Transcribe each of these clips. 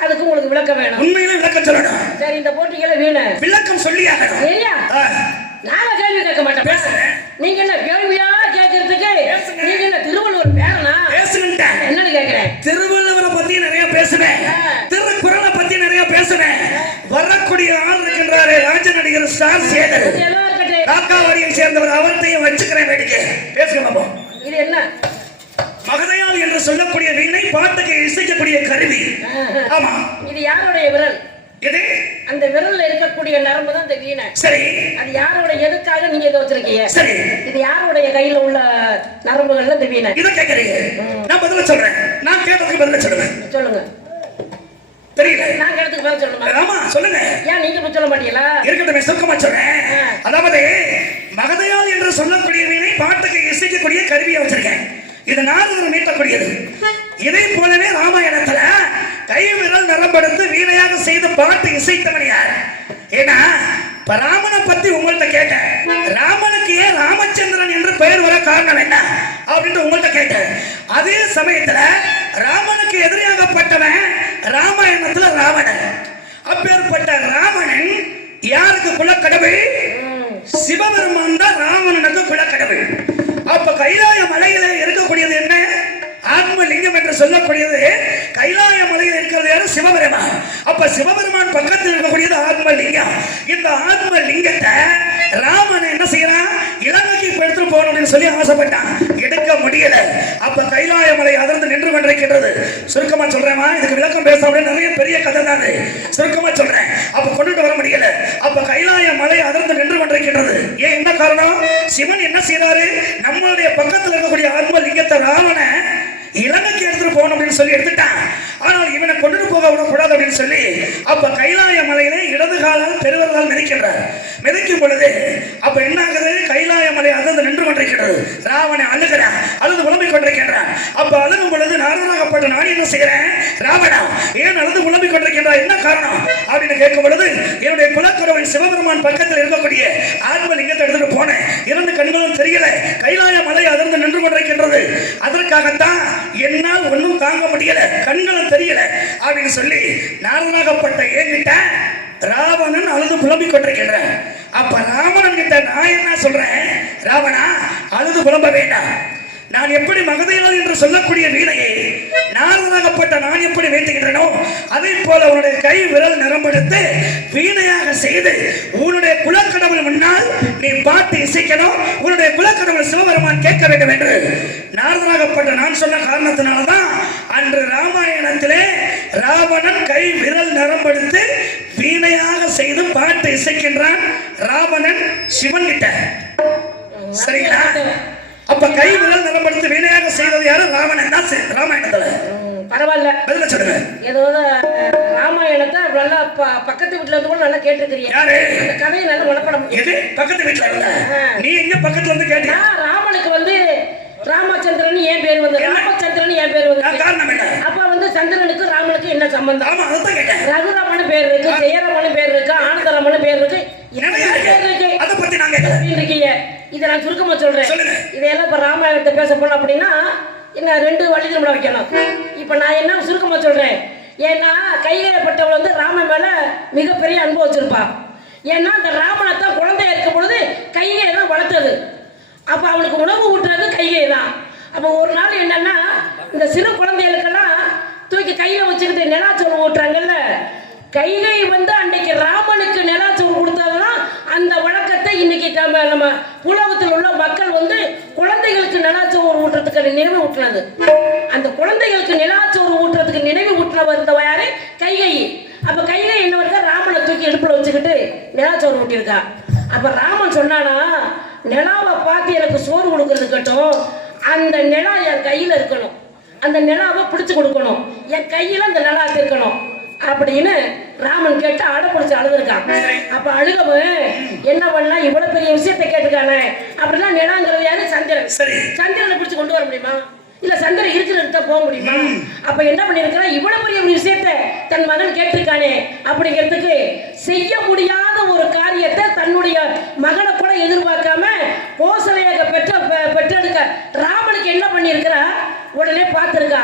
அதுக்கு உங்களுக்கு விளக்கம் வேணும். உண்மையிலே விளக்கம் சொல்லணும். சரி இந்த போட்டிகளை வீணு. விளக்கம் ஐயா ஆ, நாங்க கேள்வி கேட்க மாட்டோம் பேசுறேன். நீங்க என்ன கேள்வியா கேட்கறதுக்கு. நீங்க என்ன திருவள்ளுவர் பேரனா? பேசுங்கன்ட்டேன் என்னன்னு கேக்குறேன் திருவள்ளுவரை பத்தி நிறைய பேசுனேன் ஆ. திருக்குறளை பத்தி நிறைய பேசுனேன் வரக்கூடிய ஆள் இருக்கின்றாரு ராஜ நடிகர் ஸ்டார் சேகர். காக்காவாடியை சேர்ந்தவர் அவர்த்தையும் வச்சுக்கிறேன் வேடிக்கை. பேசுங்க பாப்போம் இது என்ன? மகதையால் என்று சொல்லக்கூடிய வீணை பாட்டுக்கு இசைக்கக்கூடிய கருவி. ஆமா. இது யாருடைய விரல்? இது அந்த விரல்ல இருக்கக்கூடிய நரம்பு தான் இந்த வீணை. சரி. அது யாரோட எதுக்காக நீங்க இதை வச்சிருக்கீங்க? சரி. இது யாருடைய கையில உள்ள நரம்புகள்ல இந்த வீணை? இதை கேட்கறீங்க. நான் பதில சொல்றேன். நான் கேட்டதுக்கு பதில சொல்லுவேன். சொல்லுங்க. தெரியல. நான் கேட்டதுக்கு பதில் சொல்லணுமா ஆமா சொல்லுங்க. ஏன் நீங்க சொல்ல மாட்டீங்களா? இருக்கட்டும் சுருக்கமா சொல்றேன். அதாவது மகதையால் என்று சொல்லக்கூடிய வீணை பாட்டுக்கு இசைக்கக்கூடிய கருவியை வச்சிருக்கேன். இது நாரதர் மீட்டக்கூடியது. இதை போலவே ராமாயணத்துல கை விரல் நரம்பெடுத்து வீணையாக செய்த பாட்டு இசைத்தவன் யார்? ஏன்னா ராமனை பத்தி உங்கள்ட்ட கேட்டேன். ராமனுக்கு ஏன் ராமச்சந்திரன் என்று பெயர் வர காரணம் என்ன? அப்படின்னு உங்கள்ட்ட கேட்டேன். அதே சமயத்துல ராமனுக்கு எதிரியாகப்பட்டவன் ராமாயணத்துல ராவணன். அப்பேற்பட்ட ராவணன் யாருக்கு குலக்கடவுள்? சிவபெருமான் தான் ராவணனுக்கு குலக்கடவுள். இருக்கிறது சிவபெருமான். அப்ப சிவபெருமான் பக்கத்தில் இருக்கக்கூடியது ஆத்மலிங்கம் இந்த ஆத்மலிங்கத்தை ராமன் என்ன செய்யறான்? இலங்கைக்கு எடுத்துட்டு போகணும் அப்படின்னு சொல்லி ஆசைப்பட்டான். எடுக்க முடியல. அப்ப கைலாய மலை அதிர்ந்து நின்று கொண்டிருக்கின்றது. சுருக்கமா சொல்றேமா இதுக்கு விளக்கம் பேச நிறைய பெரிய கதை தான் சுருக்கமா சொல்றேன். அப்ப கொண்டுட்டு வர முடியல. அப்ப கைலாய மலை அதிர்ந்து நின்று கொண்டிருக்கின்றது. ஏன் என்ன காரணம்? சிவன் என்ன செய்யறாரு நம்மளுடைய பக்கத்தில் இருக்கக்கூடிய ஆத்ம லிங்கத்தை ராவண இலங்கைக்கு எடுத்துட்டு போகணும் அப்படின்னு சொல்லி எடுத்துட்டான். ஆனால் இவனை கொண்டுட்டு போக விடக்கூடாது அப்படின்னு சொல்லி அப்ப கைலாய மலையிலே இடது காலால் பெருவர்களால் மிதிக்கின்றார். மிதிக்கும் பொழுது அப்ப என்ன ஆகுது? கைலாய மலை அதிர்ந்து நின்று கொண்டிருக்கிறது. ராவனை அழுகிறான். அழுது புலம்பிக் கொண்டிருக்கின்றான். அப்ப அழுகும் பொழுது நாரதனாகப்பட்ட நான் என்ன செய்கிறேன் ராவணா ஏன் அழுது புலம்பிக் கொண்டிருக்கின்றார் என்ன காரணம்? அப்படின்னு கேட்கும் பொழுது என்னுடைய குலக்கடவுள் சிவபெருமான் பக்கத்தில் இருக்கக்கூடிய ஆத்மலிங்கத்தை எடுத்துட்டு போனேன். இரண்டு கண்களும் தெரியல. கைலாய மலை அதிர்ந்து நின்று கொண்டிருக்கின்றது. அதற்காகத்தான் என்னால் ஒன்றும் தாங்க முடியல கண்களும் தெரியல அப்படின்னு சொல்லி நாரதனாகப்பட்ட ஏங்கிட்ட ராவணன் அழுது புலம்பிக் கொண்டிருக்கின்றேன். அப்ப ராவணன் கிட்ட நான் என்ன சொல்றேன்? ராவணா அழுது புலம்ப வேண்டாம். நான் எப்படி மகதையால் என்று சொல்லக்கூடிய வீணையை நாரதாகப்பட்ட நான் எப்படி வைத்துகின்றனோ அதே போல உன்னுடைய கை விரல் நிரம்பெடுத்து வீணையாக செய்து உன்னுடைய குலக்கடவுள் முன்னால் நீ பாட்டு இசைக்கணும் உன்னுடைய குலக்கடவுள் சிவபெருமான் கேட்க வேண்டும் என்று நாரதாகப்பட்ட நான் சொன்ன காரணத்தினால்தான் அன்று ராமாயணத்திலே ராவணன் கை விரல் நரம்பெடுத்து வீணையாக செய்து பாட்டு இசைக்கின்றான் ராவணன் சிவன் கிட்ட. சரிங்களா? அப்ப கை விரல் நரம்பெடுத்து வீணையாக செய்தது யாரு? ராவணன் தான் ராமாயணத்துல. பரவாயில்ல. பதில சொல்லுங்க. ஏதோ ராமாயணத்தை நல்லா பக்கத்து வீட்டுல இருந்து கூட நல்லா கேட்டிருக்கிறீங்க. யாரு? அந்த கதையை நல்லா மனப்படம் எது? பக்கத்து வீட்டுல இருந்தா நீ எங்க பக்கத்துல வந்து கேட்டியா ராமனுக்கு வந்து ராமச்சந்திரன் ஏன் பேர் வந்து ராமச்சந்திரன் ஏன் பேர் வந்து காரணம் என்ன? அப்ப வந்து சந்திரனுக்கு ராமனுக்கு என்ன சம்பந்தம்? ஆமா அதான் கேட்டேன். ரகுராமன் பேர் இருக்கு ஜெயராமன் பேர் இருக்கு ஆனந்தராமன் பேர் இருக்கு. எத்தனை பேர் இருக்கு? அதை பத்தி அப்படின்னு இருக்கீங்க இதை நான் சுருக்கமா சொல்றேன். இதையெல்லாம் இப்ப ராமாயணத்தை பேச போனோம் அப்படின்னா என்ன ரெண்டு வழி திரும்ப வைக்கணும். இப்ப நான் என்ன சுருக்கமா சொல்றேன்? ஏன்னா கைகையப்பட்டவள் வந்து ராமன் மேல மிகப்பெரிய அன்பு வச்சிருப்பா. ஏன்னா அந்த ராமனை தான் குழந்தையா இருக்கும் பொழுது கைகை தான் வளர்த்தது. அப்ப அவனுக்கு உணவு ஊட்டுறது கைகை தான். அப்ப ஒரு நாள் என்னன்னா இந்த சிறு குழந்தைகளுக்கெல்லாம் தூக்கி கையில வச்சுக்கிட்டு நிலாச்சோறு ஊட்டுறாங்கல்ல கைகை வந்து அன்னைக்கு ராமனுக்கு நிலாச்சோறு கொடுத்ததுதான் அந்த வழக்கத்தை இன்னைக்கு நம்ம நம்ம உலகத்தில் உள்ள மக்கள் வந்து குழந்தைகளுக்கு நிலாச்சோறு ஊட்டுறதுக்கு நினைவு ஊட்டினது. அந்த குழந்தைகளுக்கு நிலாச்சோறு ஊட்டுறதுக்கு நினைவு ஊட்டினவர் இருந்தவ யாரு? கைகை. அப்ப கைகை என்ன பண்ணுறா ராமனை தூக்கி இடுப்புல வச்சுக்கிட்டு நிலாச்சோறு ஊட்டியிருக்கா. அப்ப ராமன் சொன்னானா நிலாவை பார்த்து எனக்கு சோறு கொடுக்கறது கட்டும் அந்த நிலா என் கையில இருக்கணும். அந்த நிலாவை பிடிச்சு கொடுக்கணும். என் கையில அந்த நிலா இருக்கணும் அப்படின்னு ராமன் கேட்டு அடப்பிடிச்சு அழுதுருக்கான். அப்ப அழுகவன் என்ன பண்ணா? இவ்வளவு பெரிய விஷயத்தை கேட்டுக்கானே அப்படின்னா நிலாங்கிறது யாரு சந்திரன் சந்திரனை பிடிச்சு கொண்டு வர முடியுமா? இல்ல சந்திரன் இருக்கிற இடத்த போக முடியுமா? அப்ப என்ன பண்ணிருக்கிறான்? இவ்வளவு பெரிய ஒரு விஷயத்தை தன் மகன் கேட்டிருக்கானே அப்படிங்கிறதுக்கு செய்ய முடியாத ஒரு காரியத்தை தன்னுடைய மகனை கூட எதிர்பார்க்காம கோசலையாக பெற்ற பெற்றெடுக்க ராமனுக்கு என்ன பண்ணியிருக்கிறா உடனே பார்த்திருக்கா.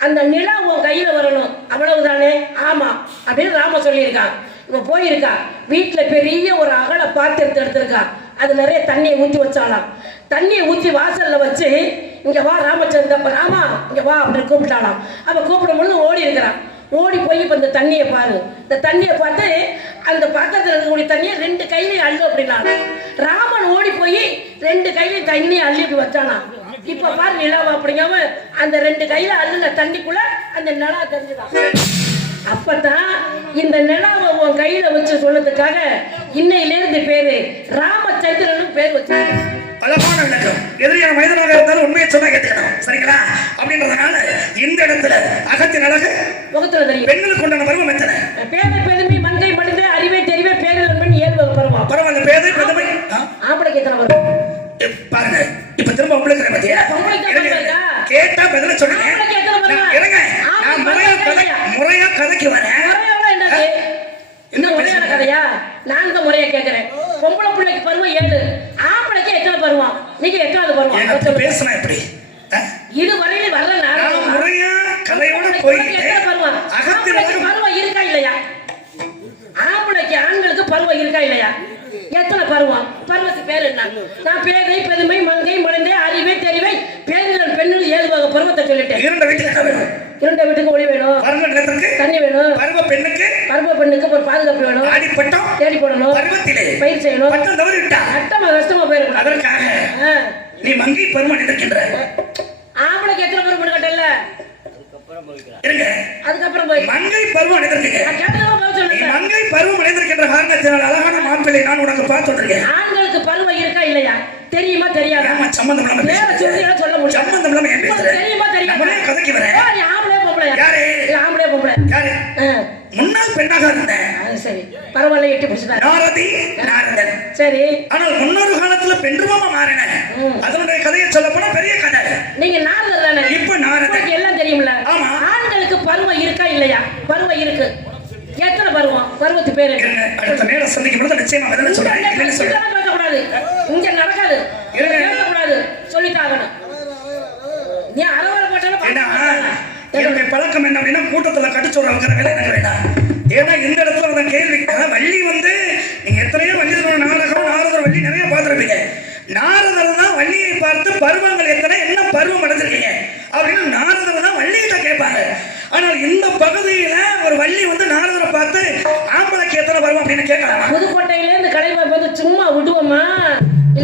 அந்த நிலா உன் கையில வரணும். அவ்வளவுதானே? ஆமா. அப்படின்னு ராம சொல்லியிருக்கான் இவன் போயிருக்கா. வீட்டுல பெரிய ஒரு அகல பாத்திரத்தை எடுத்திருக்கா. அது நிறைய தண்ணியை ஊற்றி வச்சாலாம் தண்ணியை ஊற்றி வாசல்ல வச்சு இங்க வா ராமச்சந்திர ராமா இங்க வா அப்படின்னு கூப்பிட்டாலாம் அவ கூப்பிடும் பொழுது ஓடி இருக்கிறான். ஓடி போய் இப்போ இந்த தண்ணியை பாரு. இந்த தண்ணியை பார்த்து அந்த பாத்திரத்தில் இருக்கக்கூடிய தண்ணியை ரெண்டு கையிலையும் அள்ளு அப்படின்னா ராமன் ஓடி போய் ரெண்டு கையிலையும் தண்ணியை அள்ளி இப்படி வச்சானா இப்ப பாரு நிலாவை அப்படிங்காம அந்த ரெண்டு கையில அள்ளுன தண்ணிக்குள்ள அந்த நிலா தெரிஞ்சுதான். அப்பதான் இந்த நிலாவை உன் கையில வச்சு சொன்னதுக்காக இன்னையிலிருந்து பேரு ராமச்சந்திரன் பேர் வச்சு அழகான விளக்கம். எதிரியான மனிதனாக இருந்தாலும் உண்மையை சொன்னா கேட்டுக்கணும். சரிங்களா? அப்படின்றதுனால இந்த இடத்துல அகத்தின் அழகு முகத்துல தெரியும். பெண்களுக்கு உண்டான பருவம் எத்தனை? பேரை பெருமை மங்கை மனித அறிவை தெரிவே பேரில் பெண் ஏழு பருவம். பரவாயில்ல பேதை பெருமை? ஆம்பளைக்கு எத்தனை இப் பாருங்க. திரும்ப உங்களுக்கு பத்தியா? கேட்டா பதில சொல்லுங்க. இருங்க. நான் முறையா கதை? முறையா கதைக்கு வரேன் இந்த முறையான கதையா? நான் இந்த முறையை கேட்கிறேன். பொம்பளை பிள்ளைக்கு பருவம் ஏழு. ஆம்பளைக்கு எத்தனை பருவம்? நீங்க எத்தனாவது பருவம். பேசினா எப்படி ஆ? இது வரையில வரல நான் நான் முறையா கதையோட ஆம்பளைக்கு போயிட்டு எத்தனை பருவம் அகத்தின் ஆம்பளைக்கு அழகு பருவம் இருக்கா இல்லையா ஆம்பளைக்கு ஆண்களுக்கு பருவம் இருக்கா இல்லையா எத்தனை பருவம் பருவத்துக்கு பேர் என்ன நான் பேதை பெருமை மங்கை மடந்தை அறிவை தெரிவை பேரில் பெண்ணில் பருவத்தை சொல்லிட்டேன். இரண்டு வீட்டுக்கு வேணும்? இரண்டை வீட்டுக்கு ஒளி வேணும். பருவ நிலத்திற்கு? தண்ணி வேணும். பருவ பெண்ணுக்கு? பருவ பெண்ணுக்கு ஒரு பாதுகாப்பு வேணும். ஆடிப்பட்டம் தேடி போடணும். பருவத்திலே. பயிர் செய்யணும். பட்டம் தவறி விட்டா கஷ்டமா கஷ்டமா போயிருக்கூடாது அதற்காக. நீ மங்கை பருவம் இருக்கின்ற ஆம்பளைக்கு எத்தனை பேர் கட்டல அதுக்கப்புறம் போய் மங்கை பருவம் சொல்லுங்க. மங்கை பருவம் அடைந்திருக்கின்ற காரணத்தினால் அழகான மாப்பிள்ளை நான் உனக்கு பார்த்துருக்கேன் ஆண்களுக்கு பருவம் இருக்கா இல்லையா? தெரியுமா தெரியாதா? சம்பந்தம் இல்லாம சொல்ல முடியும் சம்பந்தம் இல்லாம ஏன் பேசுறேன் தெரியுமா தெரியாதா நம்மளே கதைக்கு வரேன் ஏ, நீ ஆம்பளை பொம்பளையா யாரு? இல்ல ஆம்பளை பொம்பளை யாரு ஆ, முன்னாள் பெண்ணாக இருந்தேன் சரி. பரவாயில்ல எட்டி பிடிச்சிட்டாரு நாரதி நாரதன். சரி. ஆனால் முன்னொரு காலத்துல பெண் ரூபமா மாறினேன். அதனுடைய கதையை சொல்ல போனா பெரிய கதை. நீங்க நாரதர் தானே? இப்ப நாரதன். எல்லாம் தெரியும்ல. ஆமா. ஆண்களுக்கு பருவம் இருக்கா இல்லையா? பருவம் இருக்கு. எத்தனை பருவம்? பருவத்து பேரு அடுத்த நேரம் சந்திக்கும் பொழுது நிச்சயமா பதில சொல்றேன். சொல்றேன்? இதெல்லாம் பேசக்கூடாது. இங்க நடக்காது. இருங்க. பேசக்கூடாது. சொல்லித்தாகணும். நீ அறவரை போட்டாலும் பார்க்க என்னுடைய பழக்கம் என்ன அப்படின்னா கூட்டத்துல கடிச்சோற வைக்கிற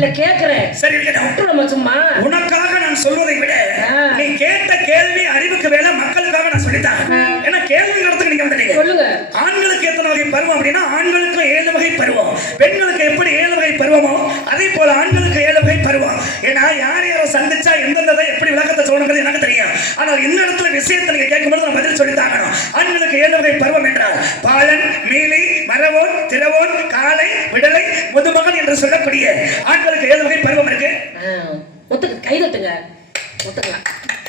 இல்ல கேக்குறேன். சரி விட்டுருவோமா சும்மா. உனக்காக நான் சொல்வதை விட. நீ கேட்ட கேள்வி அறிவுக்கு வேலை மக்களுக்காக நான் சொல்லித்தாங்க ஏன்னா கேள்வி நடத்துக்கு நீங்க வந்துட்டீங்க. சொல்லுங்க. ஆண்களுக்கு எத்தனை வகை பருவம் அப்படின்னா ஆண்களுக்கு ஏழு வகை பருவம். பெண்களுக்கு எப்படி ஏழு வகை பருவமோ அதே போல ஆண்களுக்கு ஏழு வகை பருவம். ஏன்னா யார் யாரை சந்திச்சா எந்தெந்த எப்படி விளக்கத்தை சொல்லணுங்கிறது எனக்கு தெரியும். ஆனால் இந்த இடத்துல விஷயத்தை நீங்க கேட்கும்போது நான் பதில் சொல்லி தாங்கணும் ஆண்களுக்கு ஏழு வகை பருவம் என்றால் பாலன் மீலி மரவோன் திரவோன் காளை விடலை முதுமகன் என்று சொல்லக்கூடிய ஆண்களுக்கு ஏழு வகை பருவம் இருக்கு ஆ, முத்துக்கு கை தட்டுங்க முத்துக்கலாம்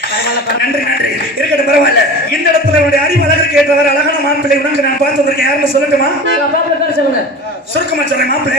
பரவாயில்ல பரவாயில்ல. நன்றி நன்றி. இருக்கட்டும் பரவாயில்ல. இந்த இடத்துல உன்னுடைய அறிவு ஏற்றவர் அழகான மாப்பிள்ளை உனக்கு நான் பார்த்து வந்திருக்கேன். யாருன்னு சொல்லட்டுமா? பேர் சொல்லுங்க. சுருக்கமா சொல்றேன் மாப்பிள்ளை.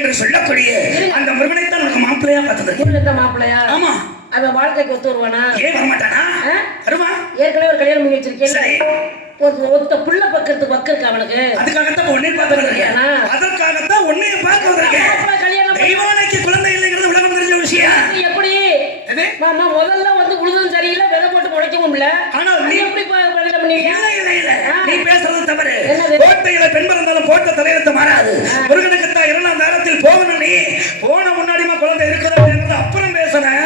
என்று சொல்லக்கூடிய அந்த முருகனைத்தான் உனக்கு மாப்பிள்ளையா பார்த்தது இருந்த மாப்பிள்ளையா? ஆமா. அவன் வாழ்க்கைக்கு ஒத்து வருவானா? ஏன் வரமாட்டானா? ஆ? வருவா. ஏற்கனவே ஒரு கல்யாணம் பண்ணி வச்சிருக்கேன் சரி. ஒரு ஒத்த புள்ள பக்கத்துக்கு வக்கு இருக்கு அவனுக்கு? அதுக்காகத்தான் உன்னை பார்த்து வந்திருக்கேன். அதற்காகத்தான் உன்னைய பார்க்க வந்திருக்கேன் கல்யாணம் தெய்வானைக்கு குழந்தை இல்லைங்கிறது உலகம் தெரிஞ்ச விஷயம். எப்படி? மாமா முதல்ல வந்து உழுதும் சரியில்லை விதை போட்டு முளைக்கவும் இல்ல அது நீ- எப்படி கல்யாணம் ஆ. நீ பேசுறது தவறு? கோட்டையில பெண் பிறந்தாலும் போட்ட தலையெழுத்து மாறாது. முருகனுக்கு தான் இரண்டாம் நேரத்தில் போகணும் நீ போன முன்னாடிமா குழந்தை அப்படிங்கறது அப்புறம் பேசுறேன்.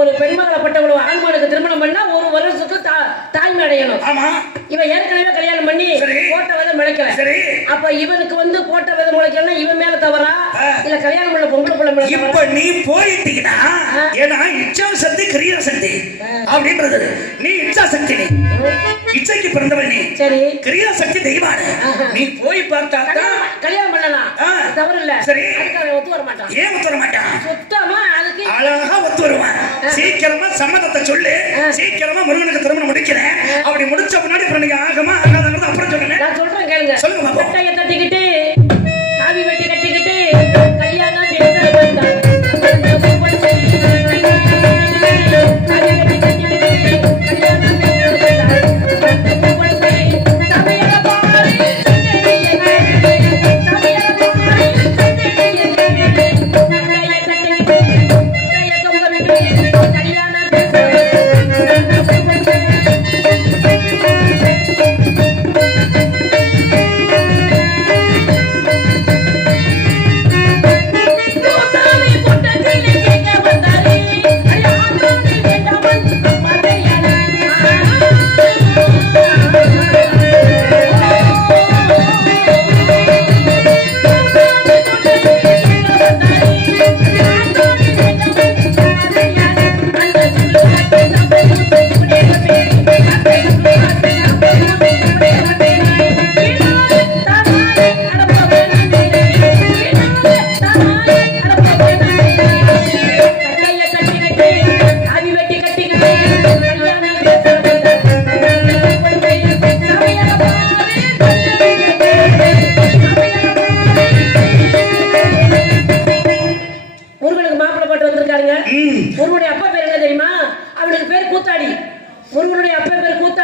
ஒரு பெண்மகளப்பட்டவளோ ஆண்மனுக்கு திருமணம் பண்ணா ஒரு வருஷத்துக்கு தாய்மை அடையணும். ஆமா. இவன் ஏற்கனவே கல்யாணம் பண்ணி. போட்ட விதை முளைக்கல. சரி. அப்ப இவனுக்கு வந்து போட்ட விதை முளைக்கலன்னா இவன் மேல தவறா. இல்ல கல்யாணம் பண்ண பொம்பளை பிள்ளை இப்ப நீ போயிட்டீங்கன்னா. ஏன்னா இச்சா சக்தி கிரியா சக்தி அப்படின்றது. நீ இச்சா சக்தி நீ. இச்சைக்கு பிறந்தவன் நீ. சரி. கிரியா சக்தி தெய்வான. நீ போய் பார்த்தா கல்யாணம் பண்ணலாம். தவறு இல்ல சரி. ஒத்து வர மாட்டான். ஏன் ஒத்து வர மாட்டான்? சுத்தமா அதுக்கு அழகா ஒத்து வருவான். சீக்கிரமா சம்மதத்தை சொல்லு. சீக்கிரமா முருகனுக்கு திருமணம் முடிக்கிறேன். அப்படி முடிச்ச முன்னாடி நீங்க ஆகமா? ஆகாதங்கிறது அப்புறம் சொல்லுங்க. நான் சொல்றேன் கேளுங்க. சொல்லுங்க பாப்போம்.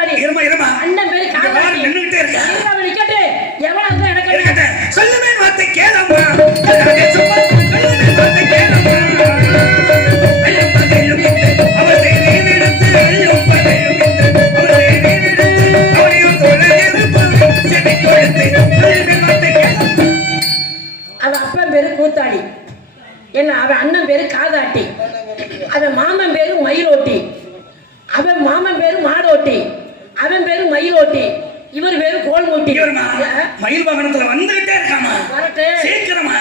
கூத்தாடி இருமா இருமா. அண்ணன் பேரு காந்தாடி நின்னுகிட்டே இருக்க? இருந்தா எனக்கு. சொல்லுமே வார்த்தை கேளம்மா கோல்மூட்டி இவருமா மயில் வாகனத்துல வந்துகிட்டே இருக்காமா? சீக்கிரமா.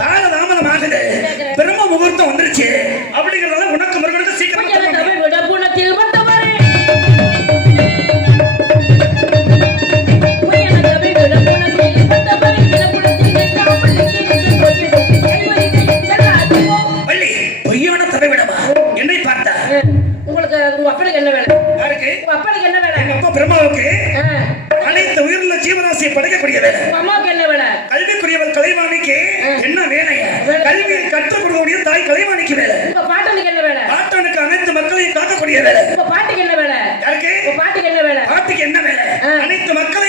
கால தாமதம் ஆகுது பிரம்ம முகூர்த்தம் வந்துருச்சு. அனைத்து மக்களையுமே